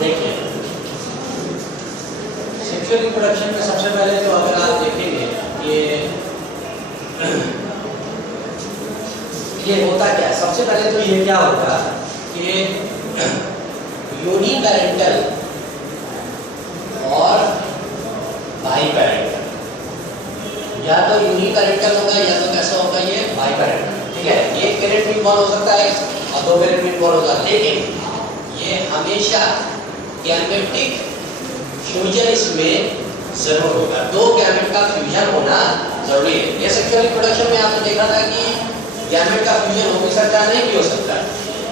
देखिए sexual reproduction में सबसे पहले तो अगर आप देखेंगे ये होता क्या है, सबसे पहले तो ये क्या होगा कि यूनिपेरेंटल और बाईपेरेंटल, या तो यूनिपेरेंटल होगा या तो कैसा होगा ये बाईपेरेंटल, ठीक है। एक पेरेंट भी इन्वॉल्व हो सकता है और दो पेरेंट भी इन्वॉल्व होगा, लेकिन ये हमेशा गैमेटिक फ्यूजन इसमें जरूर होगा, दो गैमेट का फ्यूजन होना जरूरी है। ये सेक्सुअल रिप्रोडक्शन में आपने देखा था कि गैमेट का फ्यूजन हो भी सकता है, नहीं भी हो सकता,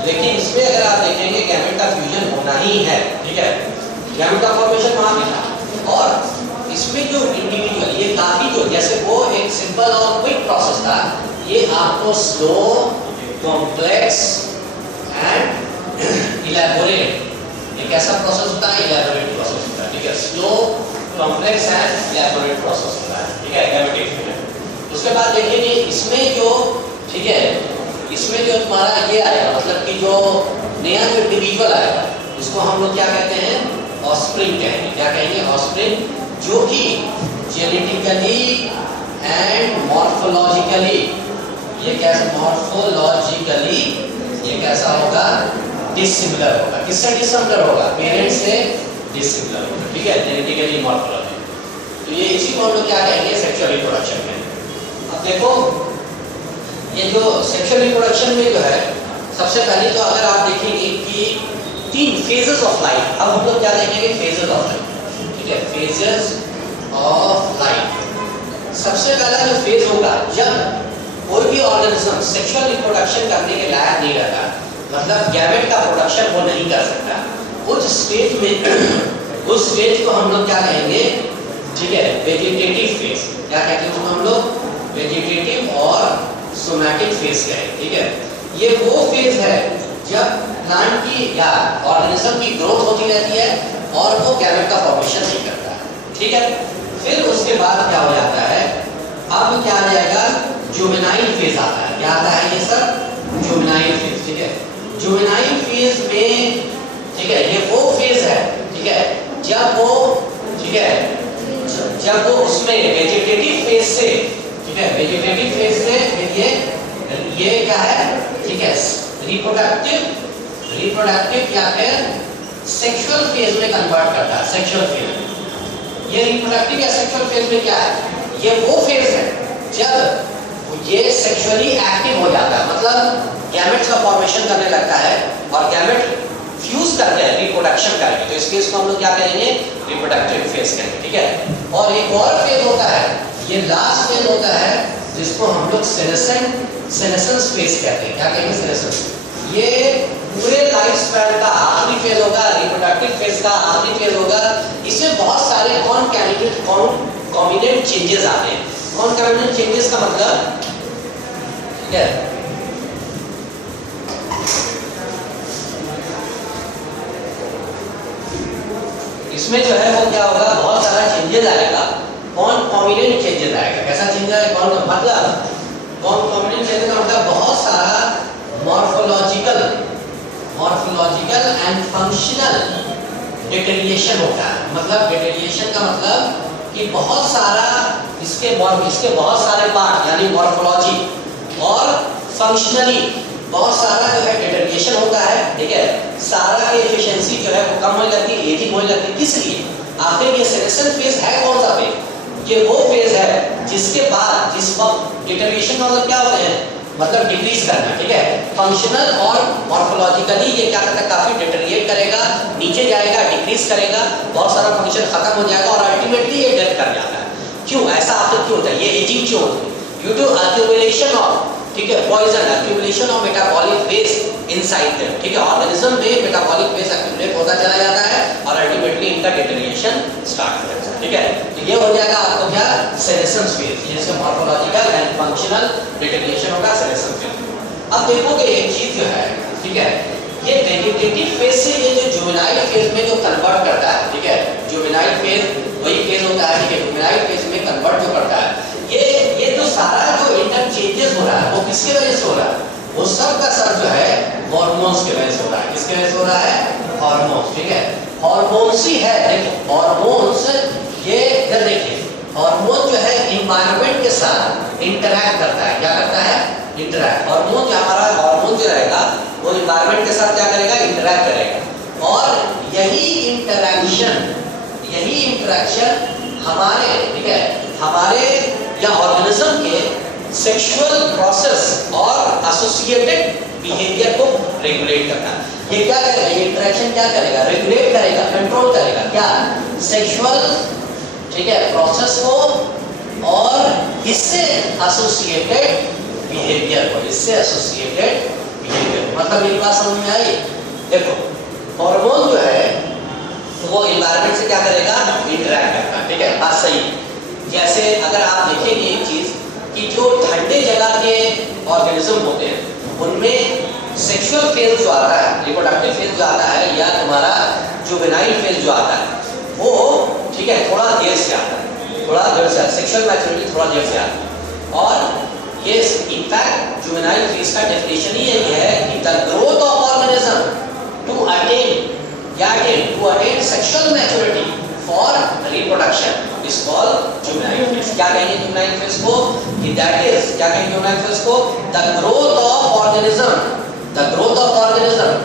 लेकिन इसमें अगर आप देखेंगे गैमेट का फ्यूजन होना ही है, ठीक है। गैमेट का फॉर्मेशन वहां भी था और इसमें जो इंडिविजुअल ये काफी जो जैसे वो एक सिंपल और क्विक प्रोसेस था, ये आपको स्लो, कॉम्प्लेक्स एंड इलैबोरेट, एक ऐसा प्रोसेस होता है, इलैबोरेट प्रोसेस होता है, ठीक है। Slow, complex and elaborate process होता है, ठीक है, गैमेटिक फ्यूजन। उसके बाद देखेंगे इसमें जो, ठीक है, इसमें जो तुम्हारा ये आएगा, मतलब कि जो नया जो इंडिविजुअल आएगा उसको हम लोग क्या कहते हैं, ऑफस्प्रिंग कहेंगे। क्या कहेंगे, ऑफस्प्रिंग, जो कि जेनेटिकली एंड मॉर्फोलॉजिकली, ये कैसा मॉर्फोलॉजिकली ये कैसा होगा, डिसिमिलर होगा। किससे डिसिमिलर होगा, पेरेंट से डिसिमिलर होगा, ठीक है, जेनेटिकली मॉर्फोलॉजी। तो ये इसी को हम लोग क्या कहेंगे सेक्सुअल रिप्रोडक्शन में। अब देखो ये जो सेक्सुअल रिप्रोडक्शन में जो है, सबसे पहले तो अगर आप देखेंगे कि 3 फेजेस ऑफ लाइफ, अब हम लोग क्या देखेंगे, फेजेस ऑफ लाइफ, ठीक है, फेजेस ऑफ लाइफ। सबसे पहला जो फेज होगा जब कोई भी ऑर्गेनिज्म सेक्सुअल रिप्रोडक्शन करने के लायक नहीं रहता, मतलब गैमेट का प्रोडक्शन वो नहीं कर सकता, उस स्टेज में उस स्टेज को हम लोग क्या कहेंगे, ठीक है, वेजिटेटिव फेज। क्या कहते हैं हम लोग, वेजिटेटिव और सोमैटिक फेज कहेंगे, ठीक है। ये वो फेज है जब प्लांट की या ऑर्गेनिज्म की ग्रोथ होती रहती है और वो गैमेट का फॉर्मेशन नहीं करता, ठीक है। फिर उसके बाद क्या हो जाता है, अब क्या आ जाएगा, जुवेनाइल फेज आता है। क्या आता है ये सब, जुवेनाइल फेज, ठीक है। जुवेनाइल फेज में, ठीक है, ये वो फेज है, ठीक है, जब वो, ठीक है, जब वो उसमें वेजिटेटिव फेज से, ठीक है, वेजिटेटिव फेज से ये क्या है, ठीक है, रिप्रोडक्टिव या फिर सेक्सुअल फेज में कन्वर्ट करता है। सेक्सुअल फेज, ये रिप्रोडक्टिव या सेक्सुअल फेज में क्या है, ये वो फेज है जब ये सेक्सुअली एक्टिव हो जाता है, मतलब गैमेट्स का फॉर्मेशन करने लगता है और गैमेट फ्यूज करते हैं रिप्रोडक्शन करके, तो इस केस को हम लोग क्या कहेंगे, रिप्रोडक्टिव फेज कहेंगे, ठीक है। और एक और फेज होता है, ये लास्ट फेज होता है जिसको हम लोग सेनेसेंस फेज कहते हैं। क्या कहेंगे, सेनेसेंस। ये पूरे लाइफ स्पैन का आखिरी फेज होगा, रिप्रोडक्टिव फेज का आखिरी फेज होगा। इसमें बहुत सारे कॉम्बिनेंट चेंजेस आते हैं। कॉम्बिनेंट चेंजेस का मतलब, ठीक है, इसमें जो है वो क्या होगा, बहुत सारा चेंजेस आएगा, कॉम्बिनेंट चेंजेस आएगा। कैसा चेंज आएगा, मतलब कॉम्बिनेंट चेंजेस का मतलब बहुत सारा मॉर्फोलॉजिकल एंड फंक्शनल डिटेरिएशन होता है। मतलब डिटेरिएशन का मतलब कि बहुत सारा इसके बहुत सारे पार्ट यानी मॉर्फोलॉजी और फंक्शनली बहुत सारा जो है डिटेरिएशन होता है, ठीक है। सारा की एफिशिएंसी जो है वो कम हो जाती है, एजिंग हो जाती है। किस लिए, आखिर ये सेनेशन फेज है कौन सा फेज, ये वो फेज है जिसके बाद, जिस वक्त डिटेरिएशन का मतलब क्या होता है, मतलब डिक्रीज करना, ठीक है। फंक्शनल और मॉर्फोलॉजिकली ये क्या करता है, काफी डिटेरिएट करेगा, नीचे जाएगा, डिक्रीज करेगा, बहुत सारा फंक्शन खत्म हो जाएगा और अल्टीमेटली ये डेथ कर जाता है। क्यों ऐसा आखिर क्यों होता है, ये एजिंग क्यों होती है, ड्यू टू अक्यूमुलेशन ऑफ, ठीक है, poison, accumulation of metabolic waste inside them, ठीक है। ऑर्गेनिज्म में मेटाबॉलिक वेस्ट अक्यूमुलेट होता चला जाता है और अल्टीमेटली इनका डिटेरिएशन स्टार्ट हो जाता है, ठीक है। तो ये हो जाएगा आपको क्या, सेनेसेंस फेज, जिसका मॉर्फोलॉजिकल एंड फंक्शनल डिटेरिएशन होगा, सेनेसेंस फेज। अब देखोगे एक चीज जो है, ठीक है, ये वेजिटेटिव फेज से ये जो जुवेनाइल फेज में जो कन्वर्ट करता है, ठीक है, जुवेनाइल फेज वही फेज होता है, ठीक है, जुवेनाइल फेज में कन्वर्ट जो करता है, ये जो सारा जो इंटरचेंजेस हो रहा है वो किसकी वजह से हो रहा है, वो सब का सब जो है हार्मोन्स की वजह से हो रहा है। किसकी वजह से हो रहा है, हार्मोन्स, ठीक है। हार्मोन्स ही है। देखो हार्मोन्स, ये इधर देखिए, हार्मोन जो है इन्वायरमेंट के साथ इंटरैक्ट करता है। क्या करता है? इंटरैक्ट। हार्मोन जो हमारा हार्मोन जो रहेगा वो इन्वायरमेंट के साथ क्या करेगा? इंटरैक्ट करेगा। और यही इंटरैक्शन हमारे, ठीक है, हमारे या ऑर्गेनिज्म के सेक्सुअल प्रोसेस और एसोसिएटेड बिहेवियर को रेगुलेट करना। ये क्या करेगा? ये इंटरैक्शन क्या करेगा? रेगुलेट करेगा, कंट्रोल करेगा। क्या? सेक्सुअल, ठीक है, प्रोसेस को और इससे एसोसिएटेड बिहेवियर को, मतलब मेरी बात समझ में आई? देखो हार्मोन जो है वो इन्वायरमेंट से क्या करेगा? इंटरैक्ट करता है। ठीक है, बात सही। जैसे अगर आप देखेंगे एक चीज कि जो ठंडे जगह के ऑर्गेनिज्म होते हैं उनमें सेक्सुअल फेज जो आता है, रिप्रोडक्टिव फेज जो आता है, या तुम्हारा जुवेनाइल फेज जो आता है, वो ठीक है थोड़ा देर से आता है, थोड़ा देर से, सेक्सुअल मैच्योरिटी थोड़ा देर से आती है। और ये इनफैक्ट जुवेनाइल फेज का डेफिनेशन ही यही है कि the growth of organism to attain sexual maturity for reproduction is called juvenile phase। क्या कहेंगे juvenile phase को? कि that is, क्या कहेंगे juvenile phase को? The growth of organism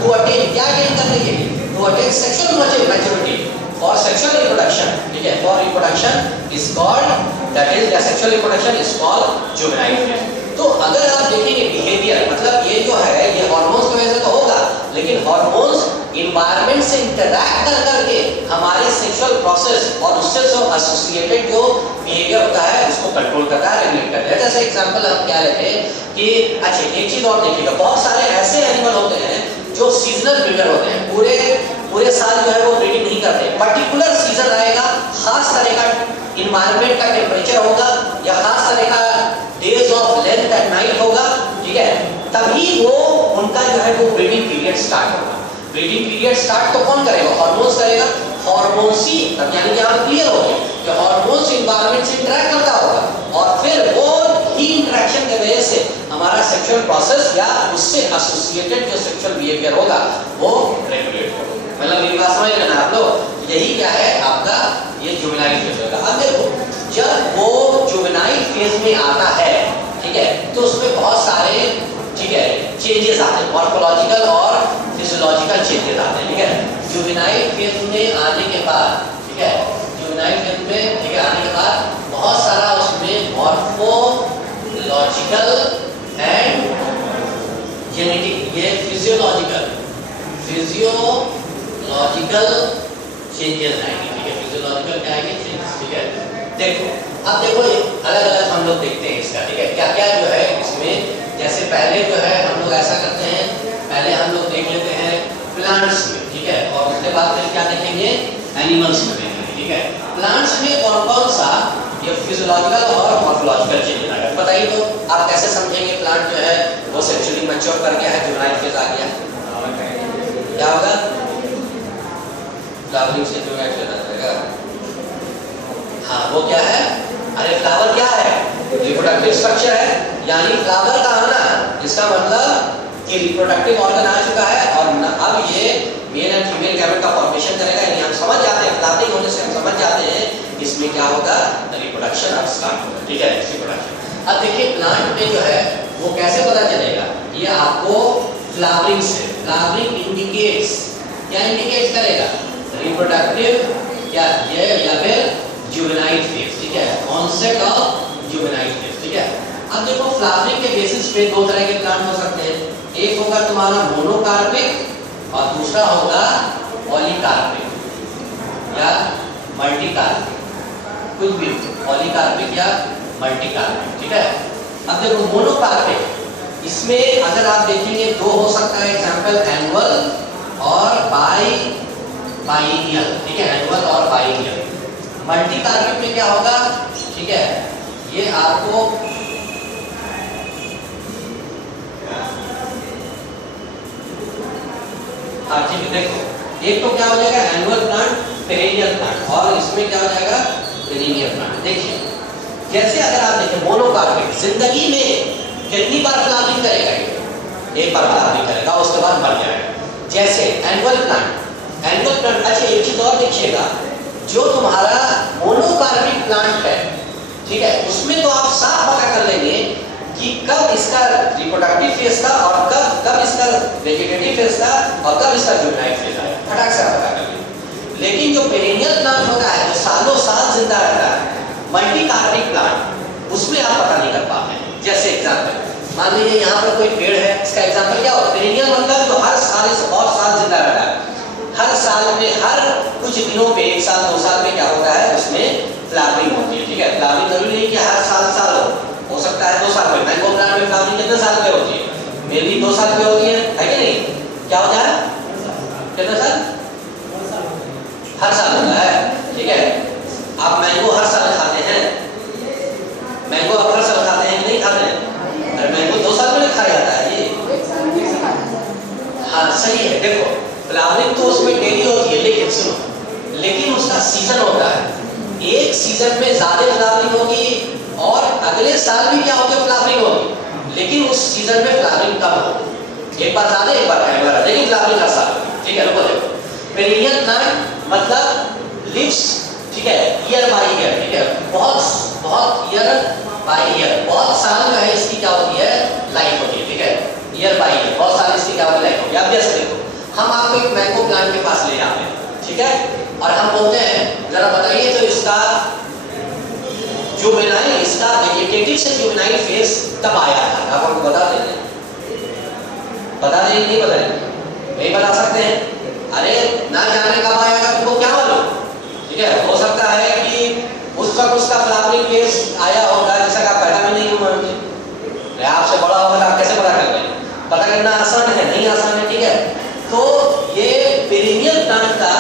to attain, क्या attain करने के लिए? To attain sexual maturity for sexual reproduction, ठीक है, for reproduction is called, that is the sexual reproduction is called juvenile phase। तो अगर आप देखेंगे बिहेवियर, मतलब ये जो है ये हार्मोन्स की वजह से तो होगा, लेकिन हार्मोन्स इन्वायरमेंट से इंटरैक्ट कर करके हमारे सेक्सुअल प्रोसेस और उससे जो एसोसिएटेड जो बिहेवियर होता है उसको कंट्रोल करता है, रेगुलेट करता है। जैसे एग्जांपल हम क्या लेते हैं कि अच्छा एक चीज और देखिएगा, बहुत सारे ऐसे एनिमल होते हैं जो सीजनल ब्रीडर होते हैं, पूरे साल जो है वो ब्रीडिंग नहीं करते, पर्टिकुलर सीजन आएगा, खास तरह का इन्वायरमेंट का टेम्परेचर होगा या खास तरह का days of length and night होगा, ठीक है, तभी वो उनका जो है वो ब्रीडिंग पीरियड स्टार्ट होगा। ब्रीडिंग पीरियड स्टार्ट तो कौन करेगा? हार्मोन्स करेगा। हार्मोन्स ही, तब यानी कि आप क्लियर हो गए कि हार्मोन्स इन्वायरमेंट से इंटरैक्ट करता होगा और फिर वो ही इंटरैक्शन की वजह से हमारा सेक्सुअल प्रोसेस या उससे एसोसिएटेड जो सेक्सुअल बिहेवियर होगा वो रेगुलेट होगा। मतलब मेरी बात समझ लेना आप लोग, यही क्या है आपका ये जुवेनाइल फेज होगा। अब देखो जब वो जुवेनाइल फेज में आता है, ठीक है, तो उसमें बहुत सारे, ठीक है, चेंजेस आते हैं, मॉर्फोलॉजिकल और फिजियोलॉजिकल चेंजेस आते हैं। ठीक है, जुवेनाइल फेज में आने के बाद, ठीक है, जुवेनाइल फेज में, ठीक है, आने के बाद बहुत सारा उसमें मॉर्फोलॉजिकल एंड जेनेटिक, ये फिजियोलॉजिकल चेंजेस आएंगे। ठीक है, फिजियोलॉजिकल क्या आएंगे? चेंजेस। ठीक है, देखो अब देखो अलग अलग हम लोग देखते हैं इसका, ठीक है, क्या क्या जो है इसमें। जैसे पहले जो है हम लोग ऐसा करते हैं, पहले हम लोग देख लेते हैं प्लांट्स में, ठीक है, और उसके बाद फिर क्या देखेंगे? एनिमल्स में देखेंगे। ठीक है, प्लांट्स में कौन कौन सा ये फिजियोलॉजिकल और मॉर्फोलॉजिकल चेंजेस आएगा बताइए। तो आप कैसे समझेंगे प्लांट जो है वो सेक्सुअली मैच्योर कर गया है, जुवेनाइल फेज आ गया, क्या होगा? फ्लावरिंग से जुवेनाइल फेज आ जाएगा। हाँ, वो क्या है? अरे फ्लावर क्या है? रिप्रोडक्टिव स्ट्रक्चर है, यानी फ्लावर का आना इसका मतलब कि रिप्रोडक्टिव ऑर्गन आ चुका है और अब ये मेल एंड फीमेल गैमेट का फॉर्मेशन करेगा। यानी हम समझ जाते हैं, फ्लावरिंग होने से हम समझ जाते हैं इसमें क्या होगा? रिप्रोडक्शन अब स्टार्ट होगा। ठीक है, रिप्रोडक्शन। अब देखिए प्लांट में जो है वो कैसे पता चलेगा? ये आपको फ्लावरिंग से, फ्लावरिंग इंडिकेट्स, क्या इंडिकेट करेगा? रिप्रोडक्टिव या फिर जुवेनाइल फेज। ठीक है, ऑनसेट ऑफ जुवेनाइल फेज। ठीक है, अब देखो फ्लावरिंग के बेसिस पे दो तरह के प्लांट हो सकते हैं, एक होगा तुम्हारा मोनोकार्पिक और दूसरा होगा पॉलीकार्पिक या मल्टीकार्पिक, कुछ भी पॉलीकार्पिक या मल्टीकार्पिक। ठीक है, अब देखो मोनोकार्पिक, इसमें अगर आप देखेंगे दो हो सकता है, एग्जांपल एनुअल और बाइनियल। ठीक है, एनुअल और बाइनियल। मल्टीकार्पिक में क्या होगा? ठीक है, ये आपको हाँ ठीक है, देखो एक तो क्या हो जाएगा एनुअल प्लांट, पेरेनियल प्लांट, और इसमें क्या हो जाएगा? Perennial plant. देखिए जैसे अगर आप देखें मोनोकार्पिक, जिंदगी में कितनी बार फ्लावरिंग करेगा? एक बार फ्लावरिंग करेगा, उसके बाद मर जाएगा। जैसे एनुअल प्लांट, अच्छा एक देखिएगा, जो तुम्हारा मोनोकार्पिक प्लांट है, ठीक है, उसमें तो आप साफ पता कर लेंगे कि कब इसका रिप्रोडक्टिव फेज था और कब इसका वेजिटेटिव फेज था और कब इसका जुवेनाइल फेज आया, फटाक से पता कर लेंगे। लेकिन जो पेरेनियल प्लांट होता है, जो सालों साल जिंदा रहता है, मल्टीकार्पिक प्लांट, उसमें आप पता नहीं कर पाते हैं। जैसे एग्जाम्पल मान लीजिए यहाँ पर कोई पेड़ है, इसका एग्जाम्पल क्या होगा? पेरेनियल मतलब जो हर साल से बहुत साल जिंदा रहता है, हर साल में हर कुछ दिनों पे, 1 साल 2 साल में क्या होता है, उसमें फ्लावरिंग होती है, ठीक है। फ्लावरिंग जरूरी नहीं कि हर साल हो सकता है 2 साल में। मैंगो प्लांट में फ्लावरिंग कितने साल पे होती है? मेनली 2 साल पे होती है कि नहीं? क्या होता है? कितने साल? हर साल होता है, ठीक है। आप मैंगो हर साल खाते हैं? मैंगो आप हर साल खाते हैं कि नहीं खाते हैं? अरे मैंगो 2 साल में खाया जाता है ये। हाँ सही है। देखो फ्लावरिंग तो उसमें डेली होती है, लेकिन सुनो, लेकिन उसका सीजन होता है। एक सीजन में ज्यादा फ्लावरिंग होगी और अगले साल भी क्या होगी, फ्लावरिंग होगी, लेकिन उस सीजन में फ्लावरिंग कम होगी। एक बार ज्यादा, एक बार कम, लेकिन फ्लावरिंग हर साल, ठीक है। रुको देखो, पेरेनियल प्लांट मतलब लिव्स, ठीक है, ईयर बाय ईयर, ठीक है, बहुत ईयर बाय ईयर, बहुत साल जो है इसकी क्या होती है, लाइफ होती है, ठीक है, ईयर बाय ईयर, बहुत साल इसकी क्या होती है, लाइफ होती है। अब जैसे देखो, हम आपको एक मैंगो प्लांट के पास ले जाते हैं, ठीक है, और हम बोलते हैं जरा बताइए तो इसका जुवेनाइल, इसका वेजिटेटिव से जुवेनाइल फेज कब आया था? आप हमको बता देंगे? बता देंगे नहीं बताएंगे? नहीं बता सकते हैं? अरे ना जाने कब आएगा तुमको क्या मालूम, ठीक है। हो सकता है कि उस वक्त उसका फ्लावरिंग फेज आया होगा, जैसा आप पैदा भी नहीं हुए होंगे, आपसे बड़ा होगा, आप कैसे पता कर लेंगे? पता करना आसान है? नहीं आसान है, ठीक है। तो ये पेरेनियल प्लांट का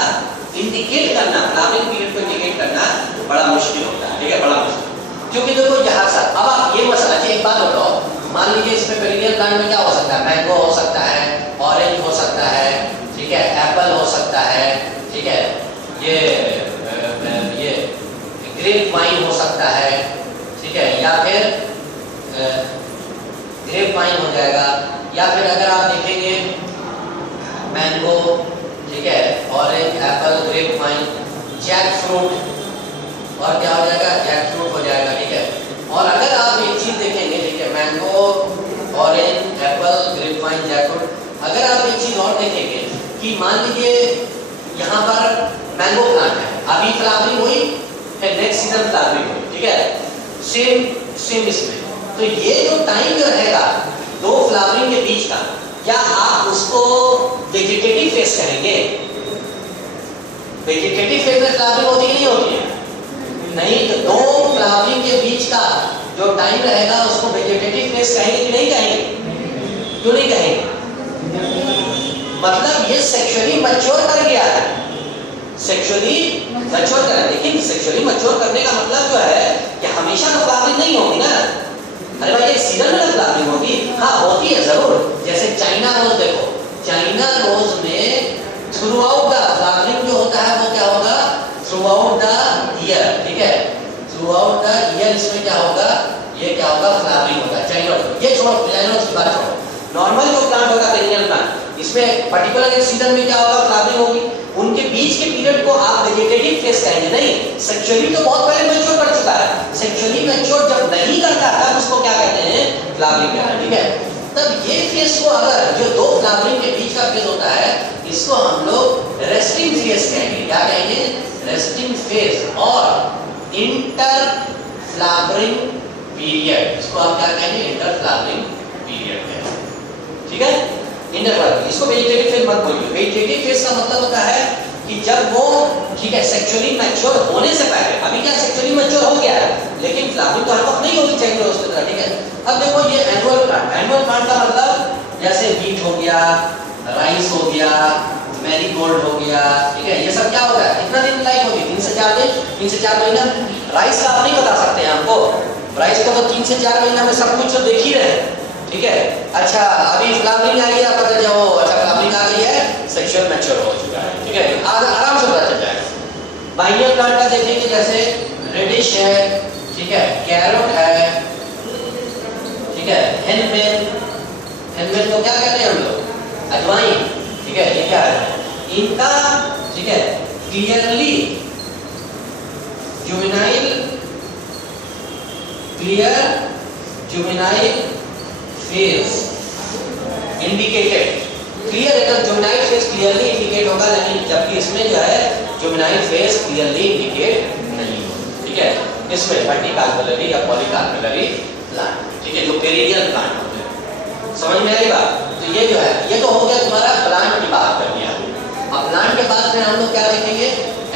इंडिकेट करना, फ्लावरिंग पीरियड को इंडिकेट करना बड़ा मुश्किल होता है, ठीक है, बड़ा मुश्किल, क्योंकि देखो यहाँ से अब आप ये मसला, एक बात बताओ, मान लीजिए इसमें पेरेनियल प्लांट में क्या हो सकता है, मैंगो हो सकता है, ऑरेंज हो सकता है, ठीक है, एप्पल हो सकता है, ठीक है, ये ग्रेप वाइन हो सकता है, ठीक है, या फिर ग्रेप वाइन हो जाएगा, या फिर अगर आप देखेंगे मैंगो, ठीक है, orange, apple, grape wine, jackfruit, और क्या हो जाएगा, जैक फ्रूट हो जाएगा, ठीक है। और अगर आप एक चीज देखेंगे, ठीक है, mango, orange, apple, grape wine, jackfruit, अगर आप एक चीज और देखेंगे कि मान लीजिए यहाँ पर मैंगो प्लांट है, अभी फ्लावरिंग हुई, फिर नेक्स्ट सीजन फ्लावरिंग हुई, ठीक है, सेम इसमें, तो ये जो टाइम जो रहेगा दो फ्लावरिंग के बीच का, क्या आप उसको वेजिटेटिव फेज कहेंगे? वेजिटेटिव फेज में फ्लावरिंग होती है नहीं होती है? नहीं, तो दो फ्लावरिंग के बीच का जो टाइम रहेगा उसको वेजिटेटिव फेज कहेंगे कि नहीं कहेंगे? क्यों नहीं कहेंगे? मतलब ये सेक्सुअली मैच्योर कर गया है, सेक्सुअली मैच्योर कर, लेकिन सेक्सुअली मैच्योर करने का मतलब जो है कि हमेशा तो फ्लावरिंग नहीं होगी ना। अरे भाई एक सीजन में फ्लावरिंग होगी, हाँ होती है जरूर। जैसे चाइना रोज देखो, चाइना रोज में थ्रू आउट द फ्लावरिंग जो होता है वो क्या होगा, थ्रू आउट द ईयर, ठीक है, थ्रू आउट द ईयर इसमें क्या होगा, ये क्या होगा, फ्लावरिंग होगा चाइना रोज। ये छोड़ो, चाइना रोज की बात छोड़ो, नॉर्मल जो प्लांट होगा पेरिनियल प्लांट, इसमें पर्टिकुलर एक सीजन में क्या होगा, फ्लावरिंग होगी, उनके बीच के पीरियड को आप वेजिटेटिव फेज कहेंगे। नहीं, सेक्सुअली तो बहुत पहले मैच्योर कर चुका है, सेक्सुअली मैच्योर जब नहीं करता तब उसको क्या कहते हैं, फ्लावरिंग कहते हैं, ठीक है। तब ये फेज को, अगर जो दो फ्लावरिंग के बीच का फेज होता है, इसको हम लोग रेस्टिंग फेज कहेंगे। क्या कहेंगे? रेस्टिंग फेज और इंटर फ्लावरिंग पीरियड, इसको आप क्या कहेंगे, इंटर फ्लावरिंग पीरियड कहेंगे, ठीक है। इंटर फ्लावरिंग, इसको वेजिटेटिव फेज मत बोलिए। वेजिटेटिव फेज का मतलब होता है कि जब वो, ठीक है, सेक्सुअली मैच्योर होने से पहले, अभी क्या सेक्सुअली मैच्योर हो गया है, लेकिन फ्लावरिंग तो हर वक्त नहीं होगी चाहिए उसके तरह, ठीक है। अब देखो ये एनुअल प्लांट, एनुअल प्लांट का मतलब जैसे व्हीट हो गया, राइस हो गया, मैरीगोल्ड हो गया, ठीक है, ये सब क्या होता है, कितना दिन लाइफ होगी, 3 से 4 दिन, 3 से 4 महीना। राइस का आप नहीं बता सकते हैं हमको, राइस को तो 3 से 4 महीना में सब कुछ तो देख ही रहे, ठीक है। अच्छा अभी फ्लावरिंग आ गई, आप पता जाओ, अच्छा फ्लावरिंग आ गई है, सेक्सुअल मैच्योर हो चुका है, ठीक है, आराम से पता चल जाएगा। बाइनियल प्लांट का देखेंगे, जैसे रेडिश है, ठीक है, कैरोट है, ठीक है, हेनमेन, हेनमेन को क्या कहते हैं हम लोग, अजवाइन, ठीक है, ये क्या है, इनका, ठीक है, clearly juvenile phase indicated. Clear एकदम जुवेनाइल फेज क्लियरली इंडिकेट होगा, लेकिन जबकि इसमें जो है जुवेनाइल फेज क्लियरली इंडिकेट नहीं होगा। ठीक है, इसमें वर्टिकार्पेलरी या पॉलीकार्पेलरी प्लांट, ठीक है, जो पेरिनियल प्लांट होते हैं। समझ में आई बात? तो ये जो है, ये तो हो गया तुम्हारा प्लांट की बात कर लिया। अब प्लांट के बाद में हम लोग क्या देखेंगे?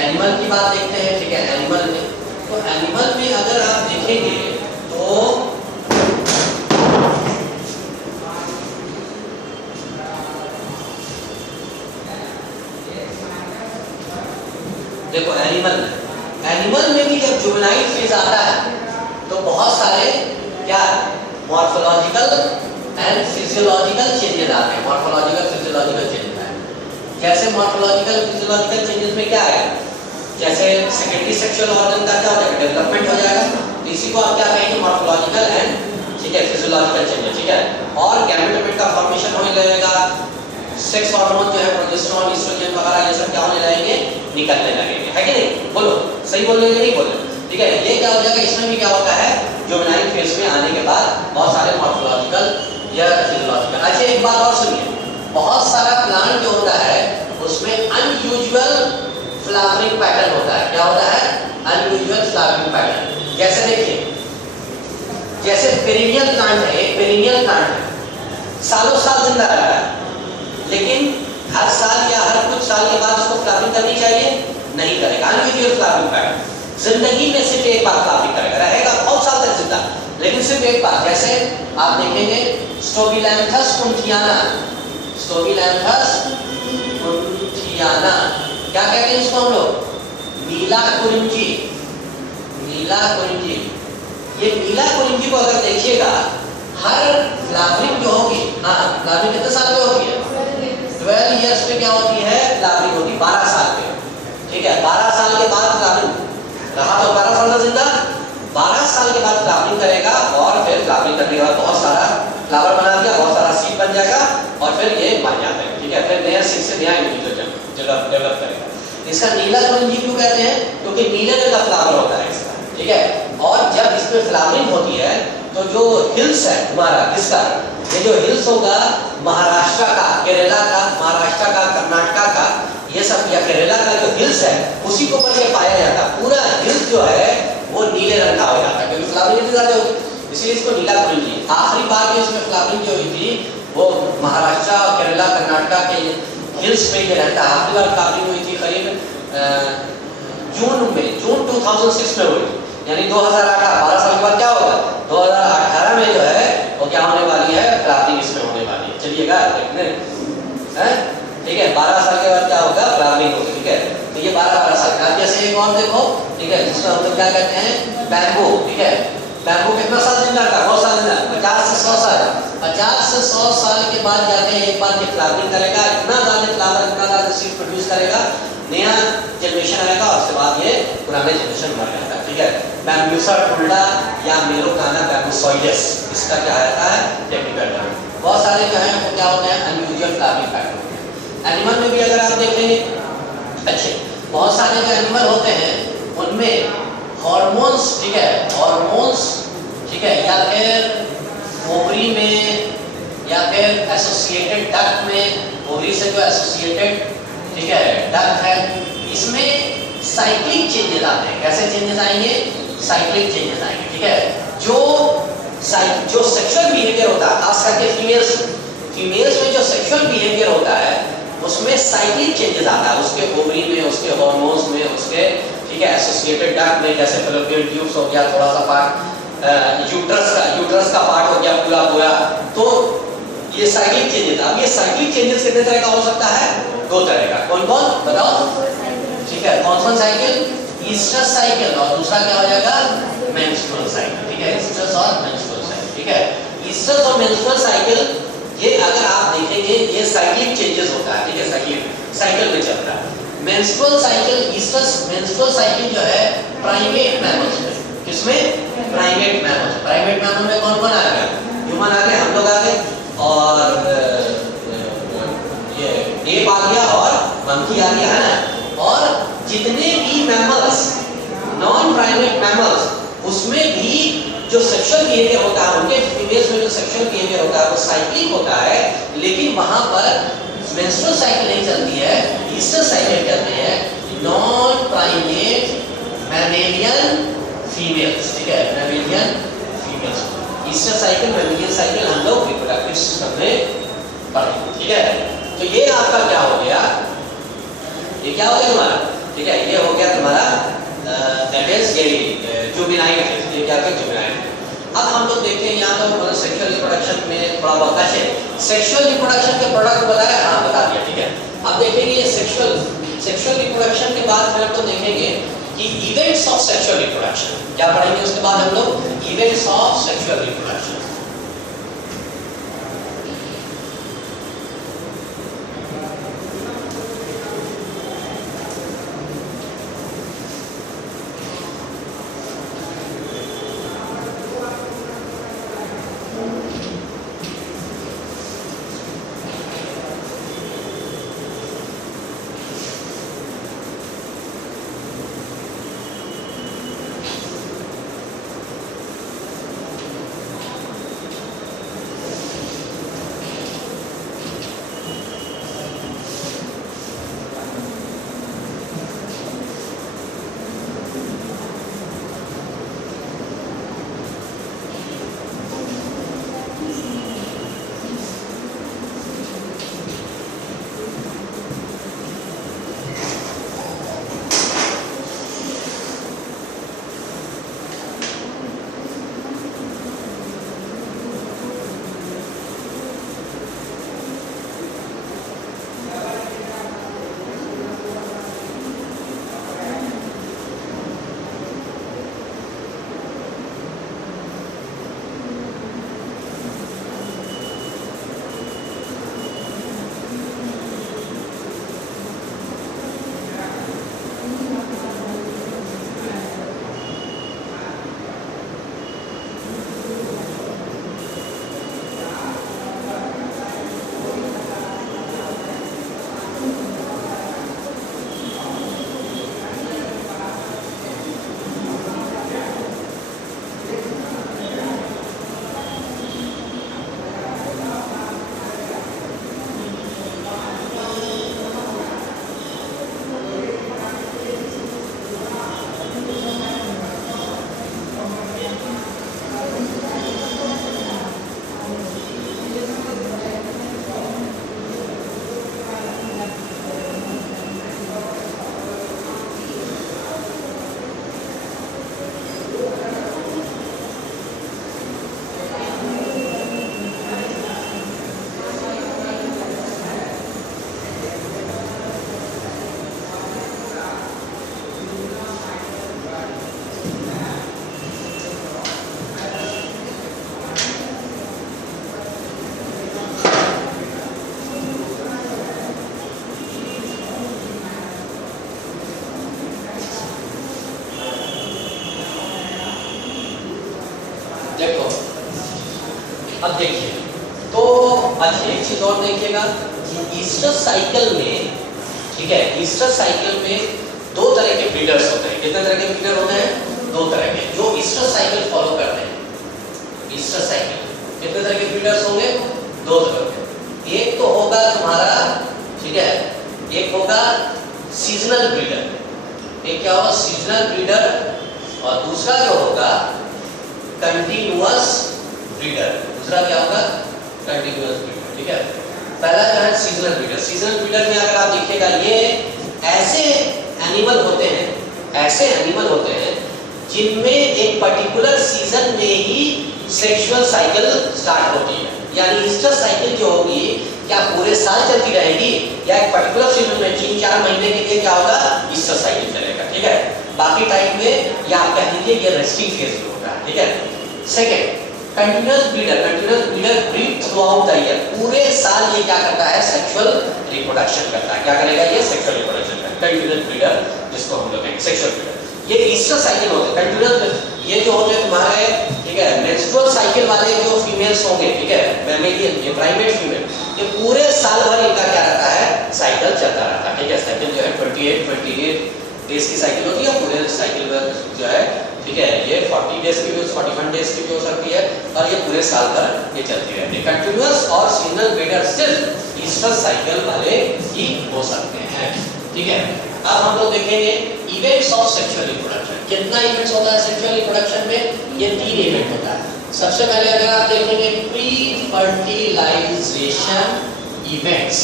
एनिमल की बात देखते हैं। ठीक है, एनिमल में तो एनिमल में अगर आप देखेंगे तो देखो एनिमल में भी जब जुवेनाइल फेज आता है तो बहुत सारे क्या मॉर्फोलॉजिकल एंड फिजियोलॉजिकल चेंजेस आते हैं। मॉर्फोलॉजिकल फिजियोलॉजिकल चेंजेस आए, जैसे मॉर्फोलॉजिकल फिजियोलॉजिकल चेंजेस में क्या आएगा? जैसे सेकेंडरी सेक्सुअल ऑर्गन का क्या हो जाएगा? डेवलपमेंट हो जाएगा। तो इसी को आप क्या कहेंगे? मॉर्फोलॉजिकल एंड, ठीक है, फिजियोलॉजिकल चेंजेस। ठीक है, और गैमेटोमेट का फॉर्मेशन होने लगेगा। सेक्स हार्मोन जो है प्रोजेस्टेरोन, एस्ट्रोजन वगैरह ये सब क्या होने लगेंगे? निकलने लगेंगे, है कि नहीं? बोलो, सही बोल रहे हैं नहीं बोल रहे? ठीक है, ये क्या हो जाएगा? इसमें भी क्या होता है? जुवेनाइल फेज में आने के बाद बहुत सारे मॉर्फोलॉजिकल या फिजियोलॉजिकल। अच्छा, एक बात और सुनिए, बहुत सारा प्लांट जो होता है उसमें अनयूजुअल फ्लावरिंग पैटर्न होता है। क्या होता है? Unusual flowering pattern. जैसे देखिए, जैसे पेरिनियल प्लांट है, एक पेरिनियल प्लांट है, सालों साल जिंदा रहता है, लेकिन हर साल या हर कुछ साल के बाद उसको फ्लावरिंग करनी चाहिए, नहीं करेगा। अनयूजुअल फ्लावरिंग पैटर्न, जिंदगी में सिर्फ एक बार फ्लावरिंग करेगा, रहेगा बहुत साल तक जिंदा, लेकिन सिर्फ एक बार। जैसे आप देखेंगे स्ट्रोबिलैंथस कुंथियाना, स्ट्रोबिलैंथस कुंथियाना, क्या कहते हैं इसको हम लोग? नीला कुरिंजी, नीला कुरिंजी। ये नीला कुरिंजी को अगर देखिएगा, हर फ्लावरिंग जो होगी, हाँ, फ्लावरिंग कितने साल में होती है? 12 इयर्स पे क्या होती है? फ्लावरिंग होती है 12 साल पे। ठीक है, 12 साल के बाद फ्लावरिंग रहा तो 12 साल का जिंदा, 12 साल के बाद फ्लावरिंग करेगा, और फिर फ्लावरिंग करने के बाद बहुत सारा फ्लावर बना दिया, बहुत सारा सीड बन जाएगा, और फिर ये मर जाता है। ठीक है, फिर नया सीड से नया इंडिविजुअल डेवलप करेगा। इसका नीला कुरिंजी क्यों कहते हैं? क्योंकि नीले रंग का फ्लावर होता है इसका। ठीक है, और जब इसमें फ्लावरिंग होती है तो जो हिल्स है हमारा, किसका? ये जो हिल्स होगा महाराष्ट्र का, केरला का, महाराष्ट्र का, कर्नाटका का, ये सब, या केरला का जो हिल्स है उसी को पर ये पाया जाता है। पूरा हिल्स जो है वो नीले रंग का हो जाता है, क्योंकि फ्लावरिंग इतनी ज्यादा होती है, इसीलिए इसको नीला कुरिंजी। आखिरी बार जो इसमें फ्लावरिंग जो हुई थी वो महाराष्ट्र, केरला, कर्नाटका के हिल्स में ये रहता है। आखिरी बार फ्लावरिंग हुई थी करीब जून 2006 में हुई, यानी 2018, 12 साल के बाद क्या होगा? 2018 में जो है वो क्या होने वाली है? फ्लावरिंग इसमें होने वाली है। चलिएगा देखने हैं, ठीक है, 12 साल के बाद क्या होगा? फ्लावरिंग होगी। ठीक है, तो ये 12 साल का। जैसे एक और देखो, ठीक है, जिसको हम लोग क्या कहते हैं? बैम्बू। ठीक है, बैम्बू कितना साल जिंदा रहता है? बहुत साल जिंदा, 50 से 100 साल। 50 से 100 साल के बाद जाके एक बार ये फ्लावरिंग करेगा, इतना ज्यादा फ्लावर, इतना ज्यादा सीड प्रोड्यूस करेगा, नया जनरेशन आएगा, और उसके बाद ये पुराने जनरेशन मर जाता है। ठीक है, बैम्ब्यूसा टुल्डा या मेलोकाना बैम्बूसॉइडस, इसका क्या रहता है? Technical term. बहुत सारे जो है वो क्या होते हैं? अनयूजुअल फ्लावरिंग पैटर्न होते हैं। एनिमल में भी अगर आप देखेंगे, अच्छे बहुत सारे जो एनिमल होते हैं उनमें हॉर्मोन्स, ठीक है, हॉर्मोन्स, ठीक है, या फिर ओवरी में, या फिर एसोसिएटेड डक्ट में, ओवरी से जो एसोसिएटेड, ठीक है, डक्ट है, इसमें साइक्लिक चेंजेस आते हैं। कैसे चेंजेस आएंगे? साइक्लिक चेंजेस आएंगे। ठीक है, जो सेक्सुअल बिहेवियर होता है, खास करके फीमेल्स में जो सेक्सुअल बिहेवियर होता है उसमें साइक्लिक चेंजेस आता है, उसके ओवरी में, उसके हार्मोन्स में, उसके, ठीक है, एसोसिएटेड डक्ट में, जैसे फैलोपियन ट्यूब्स हो गया, थोड़ा सा पार्ट, यूट्रस का पार्ट हो गया पूरा, तो ये साइक्लिक चेंजेस। अब ये साइक्लिक चेंजेस कितने तरह का हो सकता है? 2 तरह का। कौन कौन बताओ? ठीक है, कौन साइकिल? ईस्ट्रस साइकिल, और दूसरा क्या हो जाएगा? Menstrual cycle. ठीक है, ईस्ट्रस और मेंस्ट्रुअल साइकिल। ठीक है, ईस्ट्रस और मेंस्ट्रुअल साइकिल, ये अगर आप देखेंगे ये साइक्लिक चेंजेस होता है। ठीक है, साइकिल में चलता है। Menstrual cycle, oestrus menstrual cycle जो है प्राइमेट मैमल्स में, किसमें? Primate mammals. प्राइमेट मैमल में कौन कौन आ गया? ह्यूमन आ गए, हम लोग आ गए, और ये एप आ गया, और मंकी आ गया, है ना। और जितने भी मैमल्स, नॉन प्राइमेट मैमल्स, उसमें भी जो सेक्सुअल बिहेवियर होता है, उनके फीमेल्स में जो सेक्सुअल बिहेवियर होता है वो साइक्लिक होता है, लेकिन वहां पर मेंस्ट्रुअल साइकिल नहीं चलती है, ईस्टर साइकिल चलते हैं। नॉन प्राइमेट मैमेलियन फीमेल्स, ठीक है, mammalian females, Easter cycle, mammalian cycle हम लोग रिप्रोडक्टिव सिस्टम में पढ़ेंगे, ठीक है। तो ये आपका क्या हो गया, ये क्या हो गया तुम्हारा, ठीक है, ये हो गया तुम्हारा दैट इज ये जुवेनाइल फेज, ये क्या है जुवेनाइल। अब हम लोग देखते हैं यहाँ तो मतलब सेक्सुअल रिप्रोडक्शन में थोड़ा बहुत अच्छे सेक्सुअल रिप्रोडक्शन के प्रोडक्ट बताया, हाँ बता दिया, ठीक है। अब देखेंगे ये सेक्सुअल रिप्रोडक्शन के बाद फिर हम लोग देखेंगे कि इवेंट्स ऑफ सेक्सुअल रिप्रोडक्शन क्या पढ़ेंगे, उसके बाद हम लोग इवेंट्स ऑफ सेक्सुअल रिप्रोडक्शन। देखो अब देखिए तो अच्छा एक चीज और देखिएगा कि ईस्टर साइकिल में, ठीक है, ईस्टर साइकिल में दो तरह के ब्रीडर्स होते हैं। कितने तरह के ब्रीडर होते हैं? दो तरह के, जो ईस्टर साइकिल फॉलो करते हैं। ईस्टर साइकिल कितने तरह के ब्रीडर्स होंगे? दो तरह के। एक तो होगा तुम्हारा, ठीक है, एक होगा सीजनल ब्रीडर। एक क्या होगा? Seasonal breeder. और दूसरा जो होगा कंटिन्यूअस ब्रीडर। दूसरा क्या होगा? कंटिन्यूअस ब्रीडर, ठीक है। पहला जो है सीजनल ब्रीडर। सीजनल ब्रीडर में अगर आप देखिएगा ये ऐसे एनिमल होते हैं, ऐसे एनिमल होते हैं जिनमें एक पर्टिकुलर सीजन में ही सेक्सुअल साइकिल स्टार्ट होती है। यानी ईस्टर साइकिल जो होगी क्या पूरे साल चलती रहेगी या एक पर्टिकुलर सीजन में 3-4 महीने के लिए क्या होगा? ईस्टर साइकिल चलेगा, ठीक है। बाकी टाइम में या आप कह लीजिए ये रेस्टिंग फेज होगा, ठीक है। Second, continuous breeder. Continuous breeder breed through out the year. पूरे साल ये क्या करता है? सेक्सुअल रिप्रोडक्शन करता है। क्या करेगा ये? सेक्सुअल रिप्रोडक्शन करेगा। कंटिन्यूअस ब्रीडर जिसको हम लोग कहेंगे सेक्सुअल ब्रीडर। ये ईस्टर साइकिल होते हैं कंटिन्यूअस। ये जो होते हैं तुम्हारे, ठीक है, मेंस्ट्रुअल साइकिल वाले जो फीमेल्स होंगे, ठीक है, मैमेलियन, ये प्राइमेट फीमेल, ये पूरे साल भर इनका क्या रहता है? साइकिल चलता रहता है, ठीक है। साइकिल जो है 28, डेज की साइकिल होती है, पूरे साइकिल जो है ठीक है ये 40 डेज की भी 41 डेज की भी हो सकती है और ये पूरे साल भर ये चलती रहती है। कंटिन्यूअस और सीजनल ब्रीडर सिर्फ ईस्टर साइकिल वाले ही हो सकते हैं। ठीक है, अब हम लोग देखेंगे इवेंट्स ऑफ सेक्सुअल रिप्रोडक्शन। कितना इवेंट्स होता है सेक्सुअल रिप्रोडक्शन में? ये 3 इवेंट होता है। सबसे पहले अगर आप देखेंगे प्री फर्टिलाइजेशन इवेंट्स,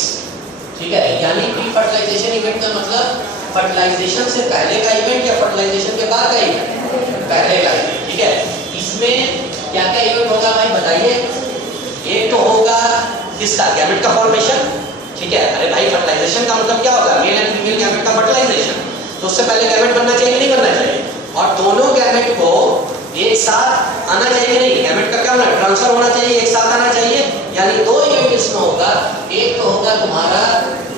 ठीक है, यानी प्री फर्टिलाइजेशन इवेंट का मतलब फर्टिलाइजेशन से पहले का इवेंट या फर्टिलाइजेशन के बाद का इवेंट? पहले का इवेंट। ठीक है, इसमें क्या क्या इवेंट होगा भाई बताइए? एक तो होगा किसका? गैमेट का फॉर्मेशन। ठीक है, अरे भाई फर्टिलाइजेशन का मतलब क्या होगा? मेल एंड फीमेल गैमेट का फर्टिलाइजेशन। तो उससे पहले गैमेट बनना चाहिए कि नहीं बनना चाहिए? और दोनों गैमेट को एक साथ आना चाहिए कि नहीं? गैमेट का क्या होना? ट्रांसफर होना चाहिए, एक साथ आना चाहिए। यानी 2 इवेंट इसमें होगा। एक तो होगा तुम्हारा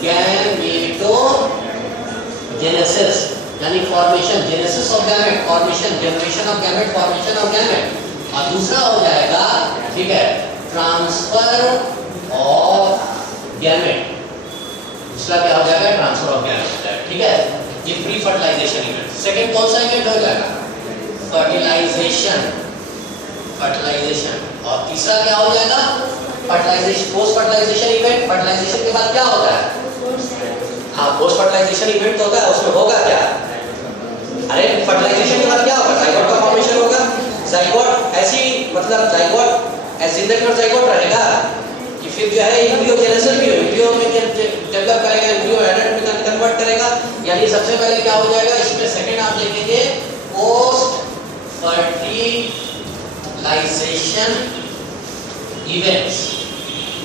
गैमेटोजेनेसिस यानी formation, genesis of gamete, formation, generation of gamete, formation of gamete. और दूसरा हो जाएगा ठीक है ट्रांसफर ऑफ गैमेट। दूसरा क्या हो जाएगा? ट्रांसफर ऑफ गैमेट हो जाएगा। ठीक है, ये प्री फर्टिलाइजेशन इवेंट। सेकंड कौन सा इवेंट हो जाएगा? Fertilisation, fertilisation. और तीसरा क्या हो जाएगा? Fertilisation, post fertilisation event. Fertilisation के बाद क्या होता है? हाँ, पोस्ट फर्टिलाइजेशन इवेंट होता है, उसमें होगा क्या? अरे फर्टिलाइजेशन के बाद क्या होगा? जाइगोट का फॉर्मेशन होगा। जाइगोट ऐसी मतलब जाइगोट ऐसी जिंदगी में जाइगोट रहेगा कि फिर जो है एम्ब्रियोजेनेसिस भी हो, एम्ब्रियो में डेवलप करेगा, एम्ब्रियो एडल्ट में कन्वर्ट करेगा। यानी सबसे पहले क्या हो जाएगा इसमें? सेकंड आप देखेंगे post fertilisation events.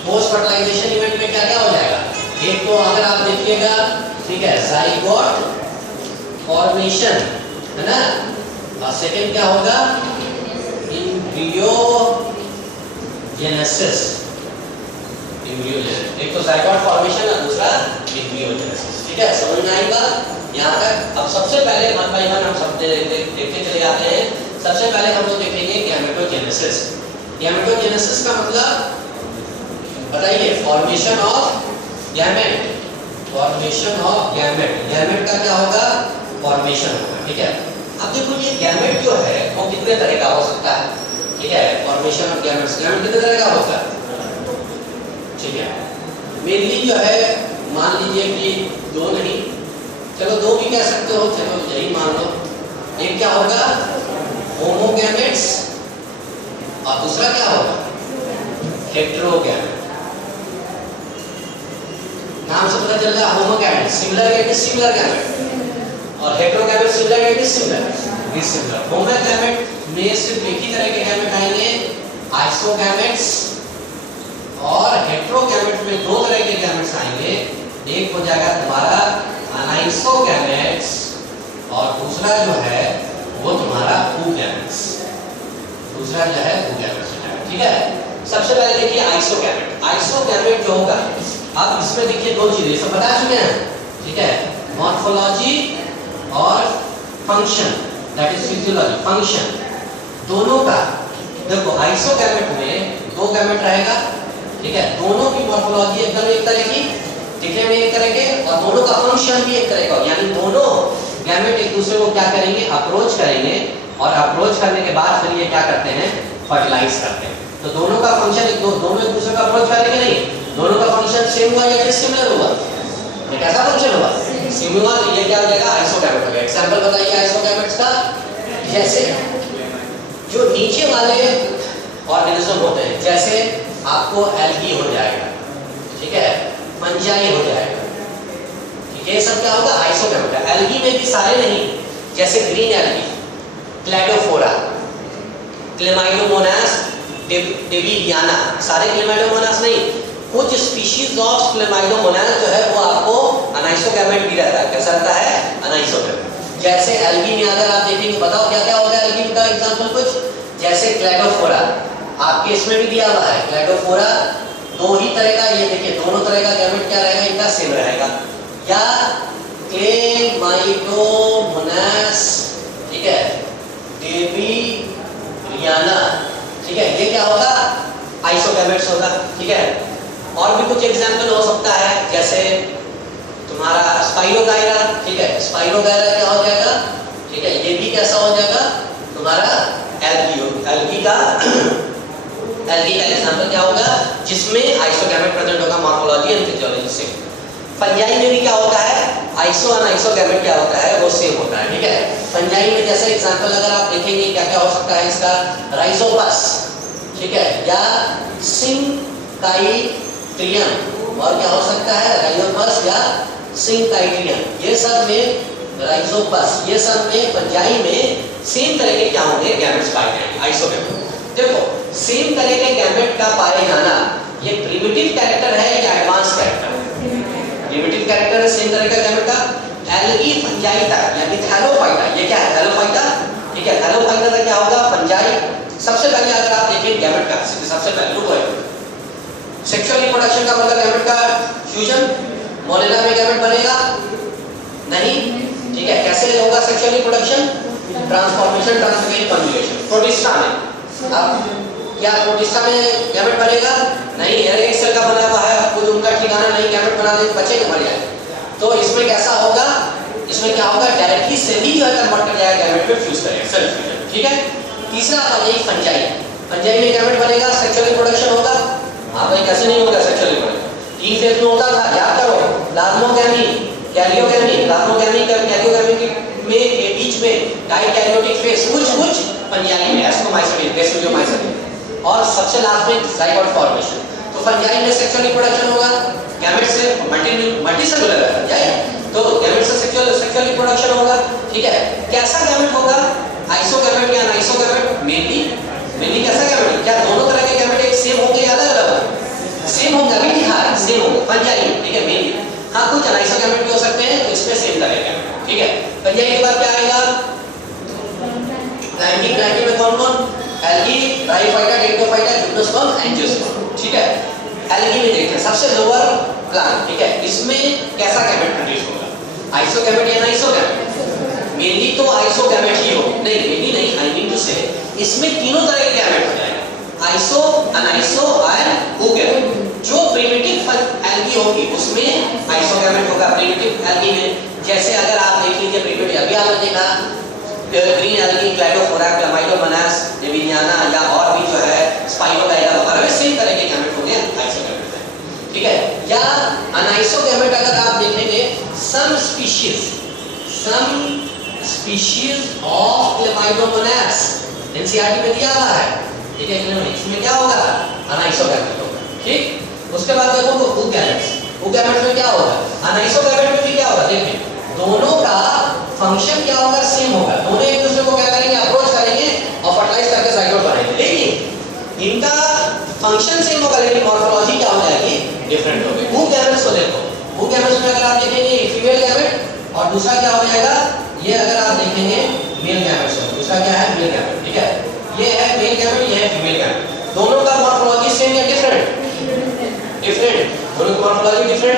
Post fertilisation event में क्या क्या हो जाएगा? एक तो अगर आप देखिएगा ठीक है जाइगोट फॉर्मेशन है ना, और सेकंड क्या होगा? एम्ब्रियोजेनेसिस। एक तो जाइगोट फॉर्मेशन और दूसरा एम्ब्रियोजेनेसिस। ठीक है, समझ में आएगा यहाँ तक? अब सबसे पहले वन बाय वन हम सब देखते चले जाते हैं। सबसे पहले हम लोग देखेंगे गैमेटोजेनेसिस। गैमेटोजेनेसिस का मतलब बताइए? Formation of gamete, formation of gamete. Gamete का क्या होगा? फॉर्मेशन होगा। ठीक है, अब देखो ये गैमेट जो है वो कितने तरह का हो सकता है? ठीक है, फॉर्मेशन ऑफ गैमेट्स, गैमेट कितने तरह का होता है? ठीक है, मेनली जो है मान लीजिए कि 2 नहीं, चलो 2 भी कह सकते हो, चलो यही मान लो। एक क्या होगा? होमोगैमेट्स और दूसरा क्या होगा? हेटेरोगैमेट। नाम से पता चल रहा है homogamete similar gamete, similar gamete, और heterogamete similar gamete, similar is similar. Homogamete में सिर्फ एक ही तरह के गैमेट आएंगे, आइसोगैमेट्स, और हेटेरोगैमेट में 2 तरह के गैमेट्स आएंगे। एक हो जाएगा तुम्हारा अनाइसोगैमेट्स और दूसरा जो है वो तुम्हारा oogametes। दूसरा जो है oogametes। ठीक है, सबसे पहले देखिए आइसोगैमेट। आइसोगैमेट जो होगा, अब इसमें देखिए 2 चीजें सब बता चुके हैं। ठीक है, मॉर्फोलॉजी और function, that is physiology, function दोनों का। देखो आइसोगैमेट में 2 गैमेट रहेगा। ठीक है, दोनों की मॉर्फोलॉजी एकदम एक तरह की, दिखने में एक तरह के, और दोनों का फंक्शन भी एक तरह का। यानी दोनों गैमेट एक दूसरे को क्या करेंगे? अप्रोच करेंगे, और अप्रोच करने के बाद फिर ये क्या करते हैं? फर्टिलाइज करते हैं। तो दोनों का फंक्शन दोनों एक दूसरे का अप्रोच करेंगे नहीं, दोनों का फंक्शन सेम हुआ या डिसिमिलर हुआ? ये कैसा फंक्शन हुआ? सेम हुआ, तो ये क्या हो जाएगा? आइसोगैमेट हो गया। एग्जांपल बताइए आइसोगैमेट्स का। जैसे जो नीचे वाले ऑर्गेनिज्म होते हैं, जैसे आपको एल्गी हो जाएगा, ठीक है, फंजाई हो जाएगा, ठीक है, ये सब क्या होगा? आइसोगैमेट है। एल्गी में भी सारे नहीं, जैसे ग्रीन एल्गी, क्लैडोफोरा, क्लेमाइडोमोनास डेविलियाना, सारे क्लेमाइडोमोनास नहीं, कुछ स्पीशीज ऑफ क्लेमाइडोमोनास जो है वो आपको अनाइसोगैमेट भी रहता है। कैसा रहता है? अनाइसोगैमेट। जैसे एल्गी में अगर आप देखेंगे, बताओ क्या क्या होगा एल्गी का एग्जांपल कुछ? जैसे क्लैडोफोरा, आपके इसमें भी दिया हुआ है क्लैडोफोरा, 2 ही तरह का, ये देखिए दोनों तरह का गैमेट क्या रहेगा? इनका सेम रहेगा। या क्लेमाइडोमोनास, ठीक है, डेविलियाना, ठीक है, ये क्या होगा? आइसोगैमेट्स होगा। ठीक है, और भी कुछ एग्जांपल हो सकता है, जैसे तुम्हारा स्पाइरोगायरा, ठीक है, स्पाइरोगायरा क्या हो जाएगा, ठीक है, ये भी कैसा हो जाएगा तुम्हारा एल्गी का एग्जाम्पल क्या होगा, जिसमें आइसोगैमेट प्रेजेंट होगा मॉर्फोलॉजी एंड फिजियोलॉजी से। फंजाई में भी क्या होता है, आइसो और आइसोगैमेट क्या होता है, वो सेम होता है, ठीक है। फंजाई में जैसे एग्जांपल अगर आप देखेंगे क्या क्या हो सकता है इसका, राइजोपस, ठीक है, या सिंकाइट्रियम, और क्या हो सकता है राइजोपस या सिंकाइट्रियम, ये सब में राइजोपस, ये सब में फंजाई में सेम तरह के क्या होंगे गैमेट्स पाए जाएंगे आइसोगैमेट। देखो सेम तरह के गैमेट का पाए जाना ये प्रिमिटिव कैरेक्टर है या एडवांस कैरेक्टर है, प्रिमिटिव कैरेक्टर है सेम तरह का गैमेट का। एल्गी फंजाई तक यानी थैलोफाइटा, ये क्या है थैलोफाइटा, ठीक है, थैलोफाइटा तक क्या होगा फंजाई। सबसे पहले अगर आप देखें गैमेट का सबसे पहले रुको सेक्सुअल रिप्रोडक्शन का मतलब गैमेट का फ्यूजन, मोलेला में गैमेट बनेगा नहीं, ठीक है, कैसे होगा sexual reproduction, transformation, transformation, conjugation. Protista में अब क्या प्रोटिस्टा में गैमेट बनेगा नहीं, एक सेल का बना हुआ है, खुद उनका ठिकाना नहीं, गैमेट बना दे बच्चे मर जाए। तो इसमें कैसा होगा, इसमें क्या होगा डायरेक्टली से ही जो है कन्वर्ट कर जाएगा गैमेट में फ्यूज करेगा सेल्फ फ्यूजन, ठीक है। तीसरा आता है फंजाई, फंजाई में गैमेट बनेगा, सेक्सुअल रिप्रोडक्शन होगा। हां भाई कैसे नहीं होगा सेक्सुअल रिप्रोडक्शन, 3 फेज में होता था, याद करो, प्लाज्मोगैमी, कैरियोगैमी, प्लाज्मोगैमी कैरियोगैमी में के बीच में डाइकैरियोटिक फेज कुछ फंजाई में एस्कोमाइसिस बेसोडियोमाइसिस, और सबसे लास्ट में जाइगोट फॉर्मेशन। तो फंजाई में सेक्सुअल रिप्रोडक्शन होगा गैमेट से, मल्टीसेलुलर है फंजाई, तो गैमेट से सेक्सुअल रिप्रोडक्शन होगा, ठीक है। कैसा गैमेट होगा, आइसोगैमेट या अनाइसोगैमेट, मेनली कैसा गैमेट, क्या दोनों तरह के गैमेट एक सेम होंगे या अलग अलग, सेम होंगे भी, हां सेम होंगे फंजाई, ठीक है मेनली। हां कुछ अनाइसोगैमेट भी हो सकते हैं, तो इसमें सेम तरह के, ठीक है। फंजाई के बाद क्या आएगा, प्लांटिंग में कौन-कौन, एल्गी, ब्रायोफाइटा, टेक्टोफाइटा, जिम्नोस्पर्म, एंजियोस्पर्म, ठीक है। एल्गी में देखते हैं सबसे लोअर प्लांट, ठीक है, इसमें कैसा गैमेट प्रोड्यूस होगा, आइसोगैमेट या अनाइसोगैमेट, मेनली तो आइसोगैमेट ही हो, नहीं मेनली नहीं, आई मीन टू से इसमें तीनों तरह के गैमेट हो जाएंगे, आइसो, अनाइसो एंड oogamete। जो प्रिमिटिव एल्गी होगी उसमें आइसोगैमेट होगा प्रिमिटिव एल्गी में। जैसे अगर आप देख लीजिए प्रिमिटिव अभी आपने देखा ग्रीन एल्गी, क्लाइडोफोरा, क्लामाइडोमोनास, डेविनियाना या और भी जो है स्पाइरोगायरा वगैरह में सेम तरह के गैमेट होंगे आइसोगैमेट में, ठीक है। या अनाइसोगैमेट अगर आप देखेंगे some species of Chlamydomonas NCERT में दिया हुआ है, ठीक है, इसमें क्या होगा अनाइसोगैमेट होगा, ठीक। उसके बाद देखो oogamete में क्या होगा, अनाइसोगैमेट में भी क्या होगा, देखिए दोनों का फंक्शन क्या होगा, सेम होगा, दोनों एक दूसरे को क्या करेंगे अप्रोच करेंगे और फर्टिलाइज करके जाइगोट बनाएंगे, लेकिन इनका फंक्शन सेम होगा लेकिन मॉर्फोलॉजी क्या हो जाएगी डिफरेंट होगी। oogamete को देखो, oogamete में अगर आप देखेंगे फीमेल गैमेट और दूसरा क्या हो जाएगा, ये अगर आप देखेंगे मेल गैमेट, दूसरा क्या है मेल गैमेट, ठीक है।